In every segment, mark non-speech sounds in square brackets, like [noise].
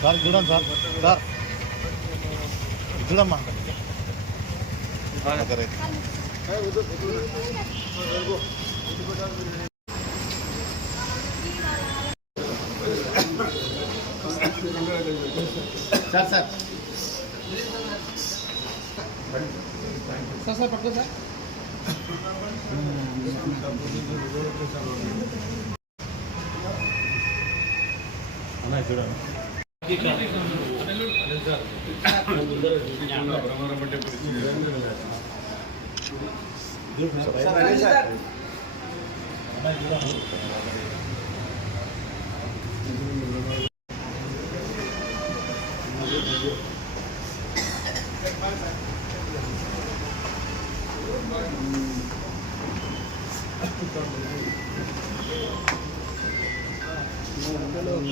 Sir చూడండి sir sir చూడమ్మా sir sir. Sir sir పట్టుకో సార్. అన్నయ్య చూడండి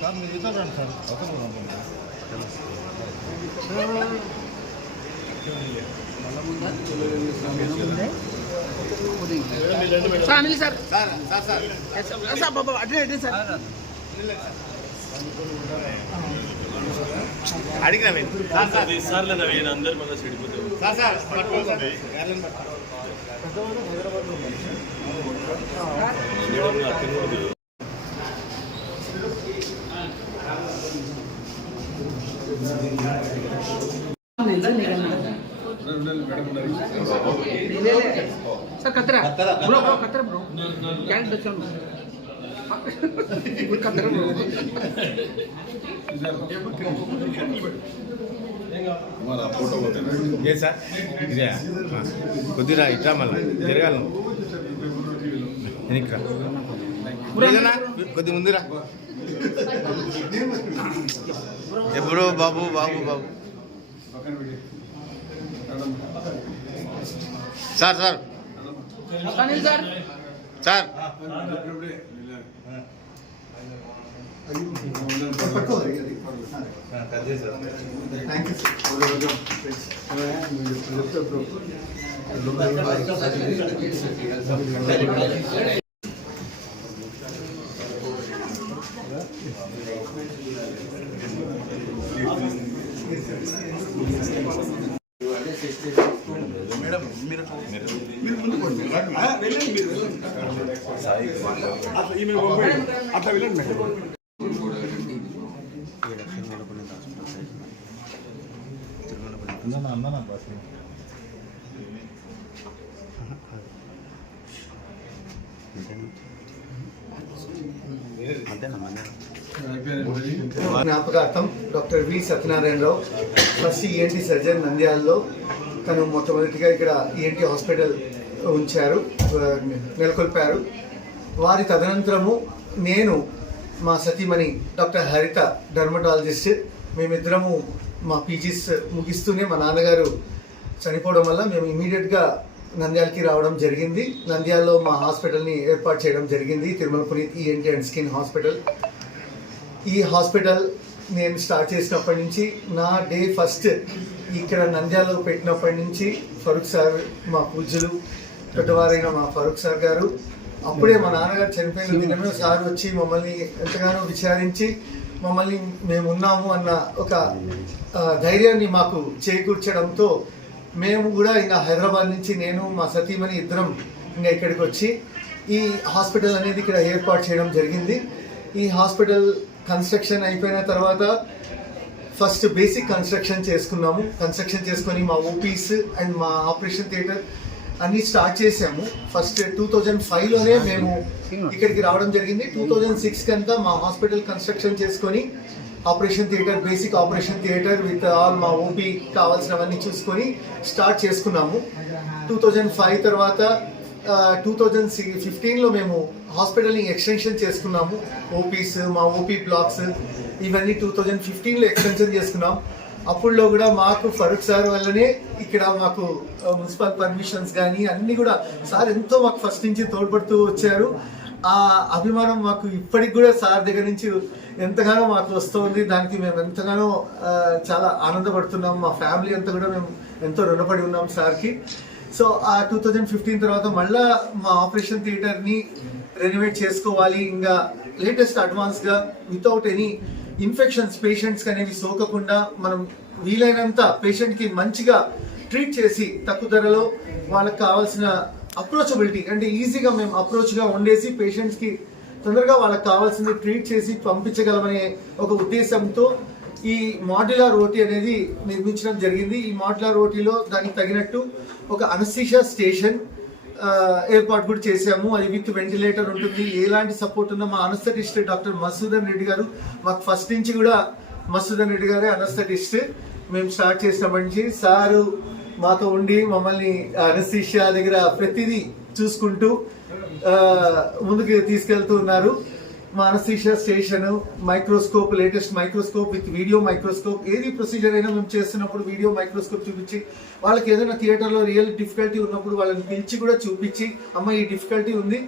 సార్ మీరు ఇట్లా రండి సార్ ఒక sir. Anil sir sir sir బాబా అట్లే అట్లే సార్? అడిగినా పది సార్లు నవీన్ అందరు మన చెడిపోతారు సార్ సార్ పట్టుకోండి సార్ కత్తరా బ్రో బ్రో కత్తరా బ్రో క్యారెట్ వచ్చాను ఫోటో ఏ సార్? ఇదే కొద్దిరా ఇట్లా మళ్ళీ జరగాలి నువ్వు వెనక్కిరా ఇదేనా? కొద్ది ముందురా. ఎప్పుడు బాబు బాబు బాబు. సార్. సార్. అనిల్ సార్ జ్ఞాపకార్థం doctor V Satyanarayana Rao first ENT surgeon నంద్యాలలో తను మొట్టమొదటిగా ఇక్కడ ఈఎన్టీ హాస్పిటల్ ఉంచారు నెలకొల్పారు. వారి తదనంతరము నేను మా సతీమణి డాక్టర్ హరిత డర్మటాలజిస్ట్ మేమిద్దరము మా పీజీస్ ముగిస్తూనే మా నాన్నగారు చనిపోవడం వల్ల మేము ఇమీడియట్గా నంద్యాలకి రావడం జరిగింది. నంద్యాలలో మా హాస్పిటల్ని ఏర్పాటు చేయడం జరిగింది. Tirumala Puneeth ENT and skin hospital. ఈ హాస్పిటల్ నేను స్టార్ట్ చేసినప్పటి నుంచి నా డే ఫస్ట్ ఇక్కడ నంద్యాలలో పెట్టినప్పటి నుంచి ఫరూక్ సార్ మా పూజలు పెద్దవారైన మా ఫరూక్ సార్ గారు అప్పుడే మా నాన్నగారు చనిపోయిన దినమే సార్ వచ్చి మమ్మల్ని ఎంతగానో విచారించి మమ్మల్ని మేము ఉన్నాము అన్న ఒక ధైర్యాన్ని మాకు చేకూర్చడంతో మేము కూడా ఇంకా హైదరాబాద్ నుంచి నేను మా సతీమణి ఇద్దరం ఇంకా ఇక్కడికి వచ్చి ఈ హాస్పిటల్ అనేది ఇక్కడ ఏర్పాటు చేయడం జరిగింది. ఈ హాస్పిటల్ కన్స్ట్రక్షన్ అయిపోయిన తర్వాత ఫస్ట్ బేసిక్ కన్స్ట్రక్షన్ చేసుకున్నాము. కన్స్ట్రక్షన్ చేసుకొని మా ఓపీస్ అండ్ మా ఆపరేషన్ థియేటర్ అన్ని స్టార్ట్ చేసాము. ఫస్ట్ టూ థౌజండ్ ఫైవ్లోనే మేము ఇక్కడికి రావడం జరిగింది. టూ థౌజండ్ సిక్స్ కంతా మా హాస్పిటల్ కన్స్ట్రక్షన్ చేసుకొని operation theatre basic operation theatre with all మా ఓపీ కావాల్సినవన్నీ చూసుకొని స్టార్ట్ చేసుకున్నాము. టూ థౌజండ్ ఫైవ్ తర్వాత టూ థౌజండ్ ఫిఫ్టీన్లో మేము హాస్పిటల్ని ఎక్స్టెన్షన్ చేసుకున్నాము. ఓపీస్ మా ఓపీ బ్లాక్స్ ఇవన్నీ టూ థౌజండ్ ఫిఫ్టీన్లో ఎక్స్టెన్షన్ చేసుకున్నాం. అప్పుడులో కూడా మాకు ఫరూక్ సార్ వల్లనే ఇక్కడ మాకు మున్సిపల్ పర్మిషన్స్ కానీ అన్నీ కూడా సార్ ఎంతో మాకు ఫస్ట్ నుంచి తోడ్పడుతూ వచ్చారు. ఆ అభిమానం మాకు ఇప్పటికి కూడా సార్ దగ్గర నుంచి ఎంతగానో మాకు వస్తుంది. దానికి మేము ఎంతగానో చాలా ఆనందపడుతున్నాం. మా ఫ్యామిలీ అంతా కూడా మేము ఎంతో రుణపడి ఉన్నాం సార్కి. సో ఆ టూ థౌజండ్ ఫిఫ్టీన్ తర్వాత మళ్ళా మా ఆపరేషన్ థియేటర్ని రెనోవేట్ చేసుకోవాలి. ఇంకా లేటెస్ట్ అడ్వాన్స్గా వితౌట్ ఎనీ ఇన్ఫెక్షన్స్ పేషెంట్స్కి అనేవి సోకకుండా మనం వీలైనంత పేషెంట్కి మంచిగా ట్రీట్ చేసి తక్కువ ధరలో వాళ్ళకి కావాల్సిన అప్రోచబిలిటీ అంటే ఈజీగా మేము అప్రోచ్గా ఉండేసి పేషెంట్స్కి తొందరగా వాళ్ళకి కావాల్సింది ట్రీట్ చేసి పంపించగలమనే ఒక ఉద్దేశంతో ఈ మాడ్యులర్ రోటీ అనేది నిర్మించడం జరిగింది. ఈ మాడ్యులర్ రోటీలో దానికి తగినట్టు ఒక అనస్థీషియా స్టేషన్ ఏర్పాటు కూడా చేశాము. అది విత్ వెంటిలేటర్ ఉంటుంది. ఎలాంటి సపోర్ట్ ఉన్నా మా అనస్థటిస్ట్ డాక్టర్ మసూదన్ రెడ్డి గారు మాకు ఫస్ట్ నుంచి కూడా మసూదన్ రెడ్డి గారే అనస్థటిస్ట్ మేము స్టార్ట్ చేసినప్పటి నుంచి సారు మాతో ఉండి మమ్మల్ని అనస్థిషియా దగ్గర ప్రతిదీ చూసుకుంటూ ముందుకు తీసుకెళ్తూ ఉన్నారు. మా station microscope latest microscope with video microscope ఏది ప్రొసీజర్ అయినా మేము చేస్తున్నప్పుడు వీడియో మైక్రోస్కోప్ చూపించి వాళ్ళకి ఏదైనా థియేటర్లో రియల్ డిఫికల్టీ ఉన్నప్పుడు వాళ్ళని పిలిచి కూడా చూపించి అమ్మ ఈ డిఫికల్టీ ఉంది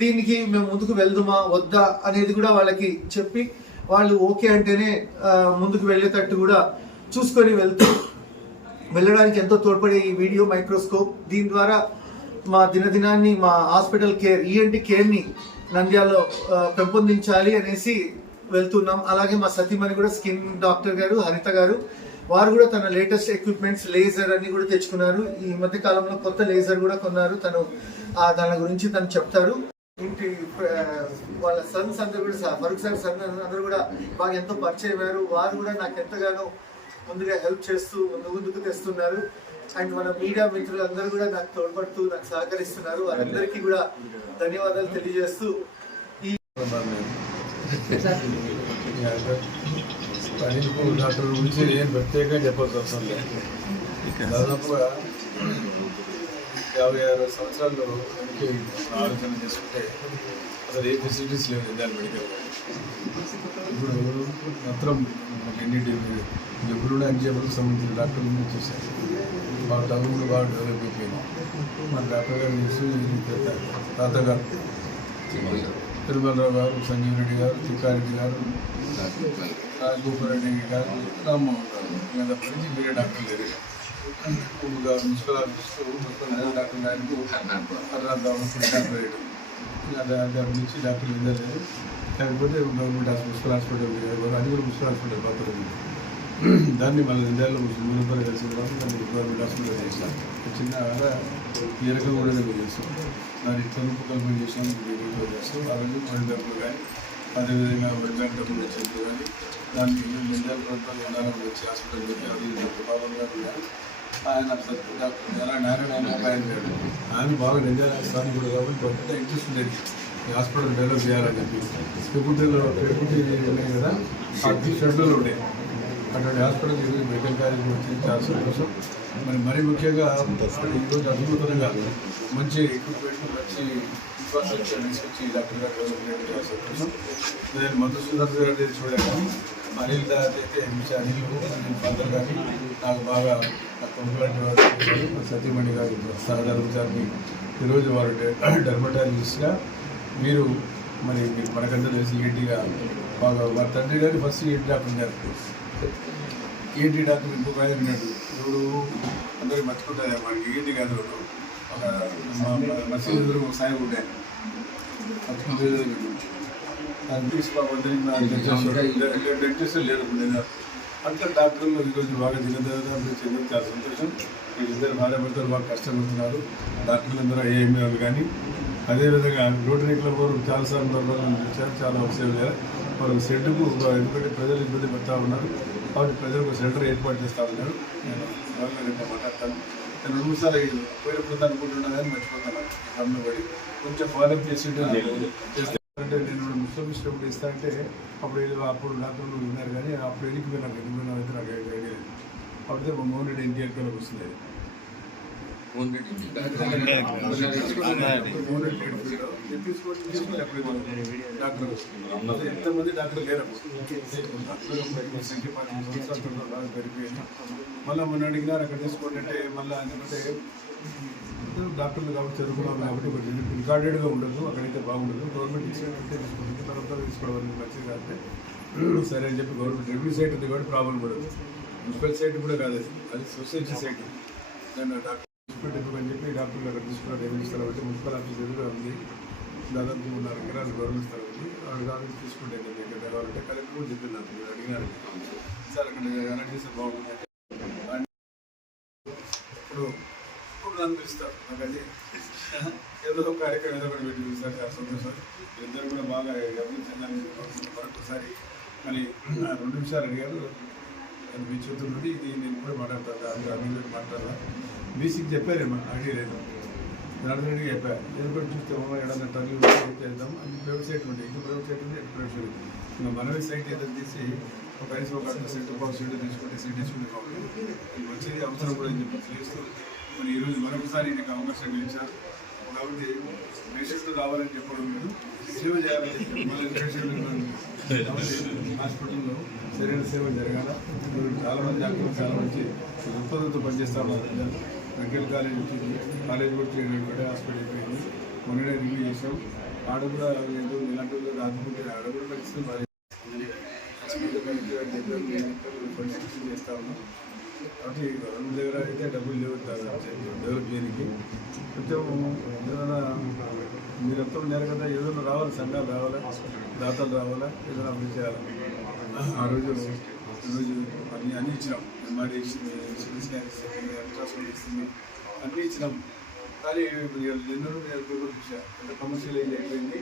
దీనికి మేము ముందుకు వెళ్దుమా వద్దా అనేది కూడా వాళ్ళకి చెప్పి వాళ్ళు ఓకే అంటేనే ముందుకు వెళ్ళేటట్టు కూడా చూసుకొని వెళ్తూ వెళ్ళడానికి ఎంతో తోడ్పడే ఈ వీడియో మైక్రోస్కోప్. దీని ద్వారా మా దినదినాన్ని మా హాస్పిటల్ కేర్ ఈఎన్టీ కేర్ని నంద్యాలలో పెంపొందించాలి అనేసి వెళ్తున్నాం. అలాగే మా సతీమణి కూడా స్కిన్ డాక్టర్ గారు హరిత గారు. వారు కూడా తన లేటెస్ట్ ఎక్విప్మెంట్స్ లేజర్ అన్ని కూడా తెచ్చుకున్నారు. ఈ మధ్య కాలంలో కొత్త లేజర్ కూడా కొన్నారు. తను దాని గురించి తను చెప్తారు. ఇంటి వాళ్ళ సన్స్ అందరూ కూడా ఫరూక్ సార్ సన్ అందరూ కూడా బాగా ఎంతో పరిచయం అయ్యారు. వారు కూడా నాకు ఎంతగానో ముందుగా హెల్ప్ చేస్తూ ముందు ముందుకు తెస్తున్నారు. అండ్ మన మీడియా మిత్రులందరూ కూడా నాకు తోడ్పడుతూ నాకు సహకరిస్తున్నారు వారందరికీ కూడా ధన్యవాదాలు తెలియజేస్తూ ఈ డాక్టర్ గురించి ఏం ప్రత్యేకంగా చెప్పాల్సి అవసరం లేదు దాదాపుగా యాభై ఆరు సంవత్సరాల్లో మనకి ఆలోచన చేసుకుంటే అసలు ఏ ఫెసిలిటీస్ లేవు ఇండియన్ మెడికల్ ఇప్పుడు మాత్రం మనకి ఎన్ని జబ్బులు కూడా అన్ని జబ్బులకు సంబంధించిన డాక్టర్లు ముందు వాళ్ళ చదువులు బాగా డెవలప్ అయిపోయింది మన డాక్టర్ గారు చూసి తాత గారు తిరుమలరావు గారు సంజీవ్ రెడ్డి గారు తిక్కారెడ్డి గారు రాజగోపాల్ రెడ్డి గారు రామ్మోహన్ గారు. వీళ్ళ నుంచి వేరే డాక్టర్ లేరు. ఇంకా మున్సిపల్ ఆఫీస్లో మున్సిపల్ డాక్టర్ గారికి అర్రాద్దాం దాని నుంచి డాక్టర్ ఇద్దరు లేరు లేకపోతే గవర్నమెంట్ హాస్పిటల్ మున్సిపల్ హాస్పిటల్ అది కూడా మున్సిపల్ హాస్పిటల్ పక్కన దాన్ని మళ్ళీ ఇండియాలో మున్సిపల్ కలిసిన తర్వాత దాన్ని గవర్నమెంట్ హాస్పిటల్ చేస్తాం చిన్న ఈ రకంగా కూడా మేము చేస్తాం దాని తలుపు కల్పన చేసాం చేస్తాం ఆ రోజు వరిగంటలు కానీ అదేవిధంగా వరిగంటలు వచ్చేది కానీ దాన్ని ఇండియా ప్రభుత్వం ఉండాలని వచ్చి హాస్పిటల్ పెట్టి అది ప్రభావం కూడా ఆయన డాక్టర్ నారాయణ నారాయణ ఆయన ఆయన గారు ఆయన బాగా నిజాలు స్థానం కూడా కాబట్టి పెద్ద ఇంట్రెస్ట్ ఉండేది. హాస్పిటల్ డెవలప్ చేయాలని చెప్పి. పెరుగుటీలో పెరుగుటీ ఉన్నాయి కదా ఆ షెడ్యూల్ ఉండేది అటువంటి హాస్పిటల్ ఈరోజు మెడికల్ కాలేజ్ వచ్చి చాలా సంతోషం. మరి మరీ ముఖ్యంగా ఈరోజు అద్భుతంగా మంచి ఎక్విప్మెంట్ మంచి ఇన్ఫ్రాస్ట్రక్చర్ తీసుకొచ్చి డాక్టర్ గారు డెవలప్ చాలా సంతోషం. నేను మధుసూదన్ గారి చూడాలి. అనిల్ దారి అయితే మిస్ అనిల్ అనిల్ ఫాదర్ కానీ నాకు బాగా కంప్లైంట్ వారు సతీమణి గారు సాధారణ గారిని ఈరోజు వారు డెర్మటాలజిస్ట్గా మీరు మరి మీరు మనకంతా తెలిసి ఏంటిగా బాగా వారి. తండ్రి గారు ఫస్ట్ ఏంటి డాక్టర్ గారు. ఈఎన్టీ డాక్టర్ ఇంకొక ఆయన విన్నాడు ఎవడు? అందరూ మర్చిపోతారు మనకి. ఈఎన్టీ కాదు ఒక మసీదు ఒక సాయి ఉండే. తీసుకోవద్దని డెంటిస్ట్ లేరు అట్లా డాక్టర్లు ఈరోజు బాగా చెంది చాలా సంతోషం. వీళ్ళిద్దరు భార్య భర్తలు బాగా కష్టపడుతున్నారు. డాక్టర్లు అందరూ ఏమీ కానీ అదేవిధంగా రోటరీ క్లబ్ వారు చాలాసార్లు చాలా సేవ వాళ్ళు షెడ్కు ఎందుకంటే ప్రజలు ఇబ్బంది పడుతూ ఉన్నారు. కాబట్టి ప్రజలకు సెంటర్ ఏర్పాటు చేస్తూ ఉన్నారు. నేను రేపు మాట్లాడతాను నేను రెండు మూడు సార్లు పోయినప్పుడు అనుకుంటున్నా కానీ మర్చిపోతాను గమనం పడి. కొంచెం ఫాలోఅప్ చేసి అంటే నేను ముస్లిం ఇష్టం ఇస్తా అంటే అప్పుడు అప్పుడు డాక్టర్లు ఉన్నారు కానీ అప్పుడు ఎన్నిక పోయినారు. ఎన్నిక పోయినా అయితే నాకు ఐడియా లేదు. అప్పుడే మా మోహన్ రెడ్డి ఎన్టీఆర్ కలకు వస్తుంది మోహన్ రెడ్డి తీసుకోండి తీసుకొని అప్పుడు డాక్టర్ ఎంతమంది డాక్టర్ లేరు సంఖ్య పది సంవత్సరాలు బాగా పెరిగిపోయింది మళ్ళీ మొన్న అడిగినారు అక్కడ తీసుకోండి అంటే మళ్ళీ ఎందుకంటే డాక్టర్లు కాబట్టి చదువుకున్నాం కాబట్టి కొంచెం రికార్డెడ్గా ఉండదు అక్కడైతే బాగుండదు గవర్నమెంట్ ఇచ్చినట్టే తీసుకుంటుంది తర్వాత తీసుకోవడం మంచిది కాబట్టి సరే అని చెప్పి గవర్నమెంట్ రెవెన్యూ సైట్ ఉంది కాబట్టి ప్రాబ్లం కూడా మున్సిపల్ సైట్ కూడా కాదు అది. అది సొసైటీ సైట్ దాన్ని డాక్టర్ మున్సిపల్ అని చెప్పి డాక్టర్లు అక్కడ తీసుకున్నారు రెవెన్యూ స్థలం అయితే మున్సిపల్ ఆఫీస్ ఎదురుగా ఉంది. దాదాపు మూడున్నర ఎకరాలు గవర్నమెంట్ స్థలం ఉంది. ఆ దాని తీసుకుంటే నేను ఇక్కడ కావాలంటే కలెక్టర్ కూడా చెప్పింది మీరు అడిగినారు సార్ అక్కడ ఎనర్జీస్ చేస్తే బాగుంటుంది ఇప్పుడు ఇప్పుడు నన్ను పిలుస్తారు నాకు అది ఏదో ఒక కార్యక్రమం ఏదో ఒకటి పెట్టి సార్. చాలా సంతోషం. ఇద్దరు కూడా బాగా గమనించాలని మరొకసారి మరి రెండు నిమిషాలు అడిగారు. అది మీ చేతులు ఇది నేను కూడా మాట్లాడతాను. అందరూ అన్ని మాట్లాడాలా బీసీకి చెప్పారేమో అడిగలేదు నడుచుకుంటే చెప్పారు. ఎందుకంటే చూస్తే ఏడన్నా టర్లు చేద్దాం అది ప్రైవేట్ సైట్ ఉండే. ఇటు ప్రైవేట్ సైట్ ఉంది ఇటు ప్రైవేట్ సైట్ ఇంకా మనవి సైట్ ఏదో తీసి ఒక కనీసం ఒక అర్ధ సెంట్ ఒక సీట్ తీసుకుంటే సీట్ తీసుకుంటే బాగుంటుంది వచ్చేది అవసరం కూడా అని చెప్పి చేస్తూ మరి ఈరోజు మరొకసారి నీకు అవకాశం ఇచ్చారు కాబట్టి పేషెంట్లు రావాలని చెప్పడం లేదు. సేవ చేయాలని చెప్పి మళ్ళీ హాస్పిటల్లో సరైన సేవ జరగాల. చాలా మంది డాక్టర్లు చాలా మంచి ఉత్పత్తులతో పనిచేస్తా ఉన్నారు. మెడికల్ కాలేజ్ వచ్చింది. కాలేజ్ కూడా చేయడం కూడా హాస్పిటల్ అయిపోయింది. మొన్ననే రివ్యూ చేసాం ఆడ కూడా లేదు ఇలాంటి వాళ్ళు ఆడ కూడా పరిస్థితి బాగా పరిస్థితి చేస్తా ఉన్నాం. కాబట్టి గవర్నమెంట్ దగ్గర అయితే డబ్బులు లేవు డెవలప్ చేయడానికి. కొంచెం ఏదైనా మీరు ఎంతో ఉన్నారు కదా ఏదైనా రావాలి సంఘాలు రావాలా దాతలు రావాలా ఏదైనా అభివృద్ధి చేయాలి? ఆ రోజు ఈరోజు అన్నీ అన్నీ ఇచ్చినాం. ఎంఆర్డీ ఇచ్చింది సిటీ స్కాన్ అల్ట్రాసౌండ్ ఇస్తుంది అన్నీ ఇచ్చినాం. కానీ ఎన్నో నేను పేపర్ చూసా అంటే కమర్షియల్ ఏజ్ అయిపోయింది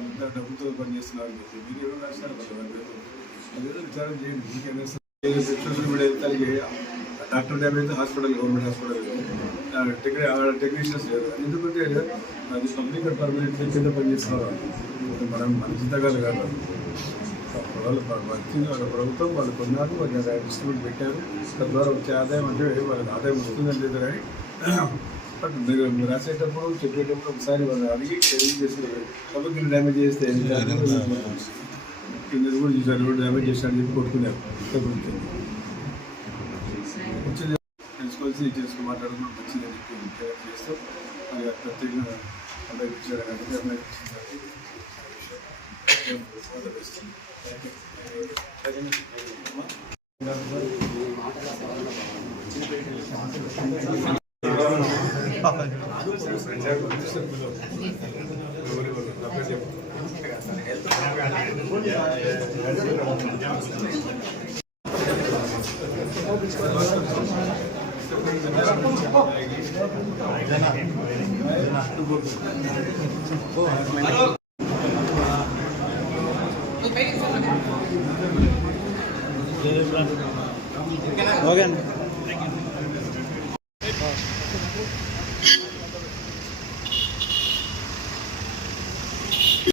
అంత డబ్బుతో పనిచేస్తున్నారు అని చెప్పి. మీరు ఎవరు రాస్తారు అదేదో విచారం చేయండి మీకేమైనా సోషల్ మీడియా తల్లి డాక్టర్ గారు అయితే హాస్పిటల్ గవర్నమెంట్ హాస్పిటల్ టెక్ని టెక్నీషియన్స్ లేరు. ఎందుకంటే అది పబ్లిక్ పర్మనెంట్ కింద పనిచేస్తున్నారు మనం మన చింతకాలు కాదు. వాళ్ళు వచ్చింది. వాళ్ళ ప్రభుత్వం వాళ్ళు కొన్నారు. వాళ్ళు డిస్ట్రిబ్యూట్ పెట్టారు. తద్వారా వచ్చే ఆదాయం అంటే వాళ్ళకి ఆదాయం వస్తుందని లేదు కానీ [clears throat] బట్ మీరు మీరు రాసేటప్పుడు చెప్పేటప్పుడు ఒకసారి వాళ్ళు అడిగి తెలియ చేసుకుంటారు కాబట్టి డ్యామేజ్ చేస్తే కింద కూడా చూసారు రోడ్ డ్యామేజ్ చేశారని చెప్పి కొట్టుకున్నారు. వచ్చింది. తెలుసుకోవాల్సి చేసుకుని మాట్లాడుకుని వచ్చిందని చెప్పి చేస్తూ. అది ప్రత్యేకంగా అబ్బాయి ఇచ్చారు కాబట్టి హలో అండి